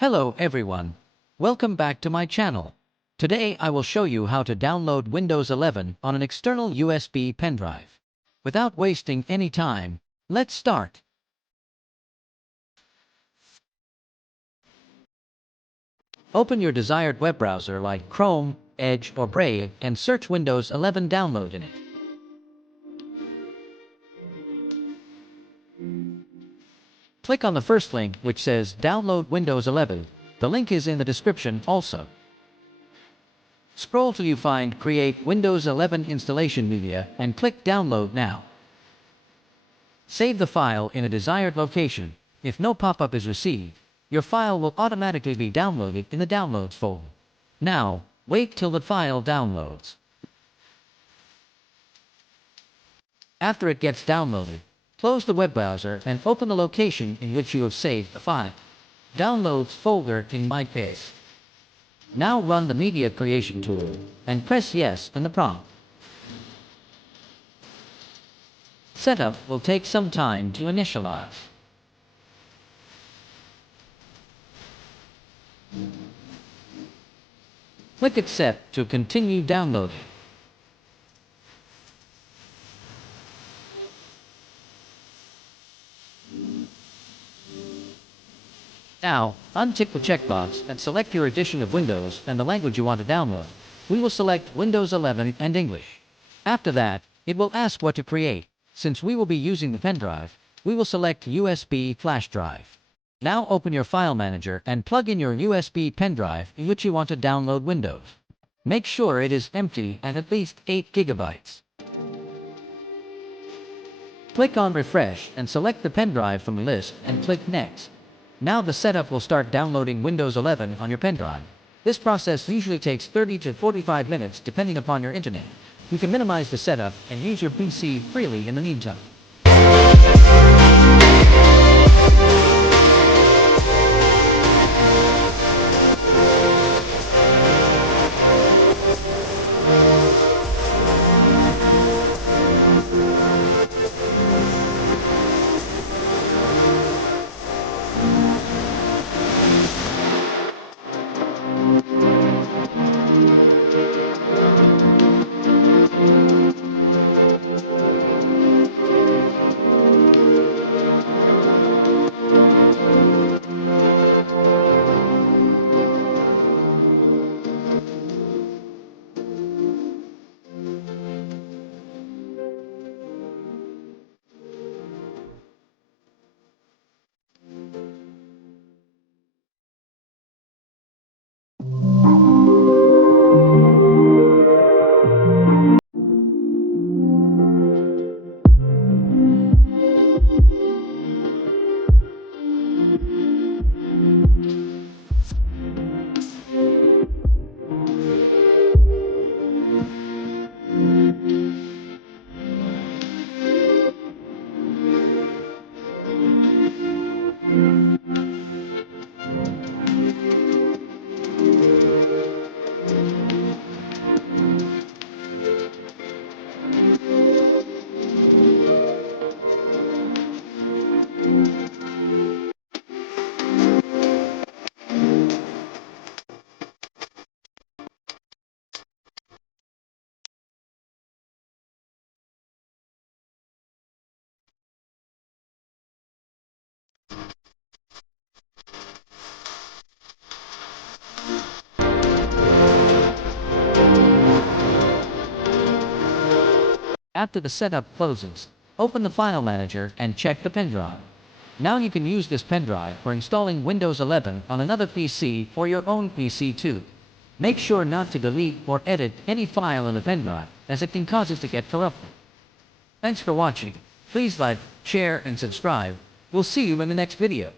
Hello everyone. Welcome back to my channel. Today I will show you how to download Windows 11 on an external USB pen drive. Without wasting any time, let's start. Open your desired web browser like Chrome, Edge, or Brave and search Windows 11 download in it. Click on the first link which says Download Windows 11. The link is in the description also. Scroll till you find Create Windows 11 Installation Media and click Download Now. Save the file in a desired location. If no pop-up is received, your file will automatically be downloaded in the Downloads folder. Now, wait till the file downloads. After it gets downloaded, close the web browser and open the location in which you have saved the file. Downloads folder in my case. Now run the media creation tool and press Yes in the prompt. Setup will take some time to initialize. Click Accept to continue downloading. Now, untick the checkbox and select your edition of Windows and the language you want to download. We will select Windows 11 and English. After that, it will ask what to create. Since we will be using the pen drive, we will select USB flash drive. Now open your file manager and plug in your USB pen drive in which you want to download Windows. Make sure it is empty and at least 8 GB. Click on Refresh and select the pen drive from the list and click Next. Now the setup will start downloading Windows 11 on your pen drive. This process usually takes 30 to 45 minutes depending upon your internet. You can minimize the setup and use your PC freely in the meantime. After the setup closes, open the file manager and check the pen drive. Now you can use this pen drive for installing Windows 11 on another PC or your own PC too. Make sure not to delete or edit any file in the pen drive, as it can cause it to get corrupted. Thanks for watching. Please like, share, and subscribe. We'll see you in the next video.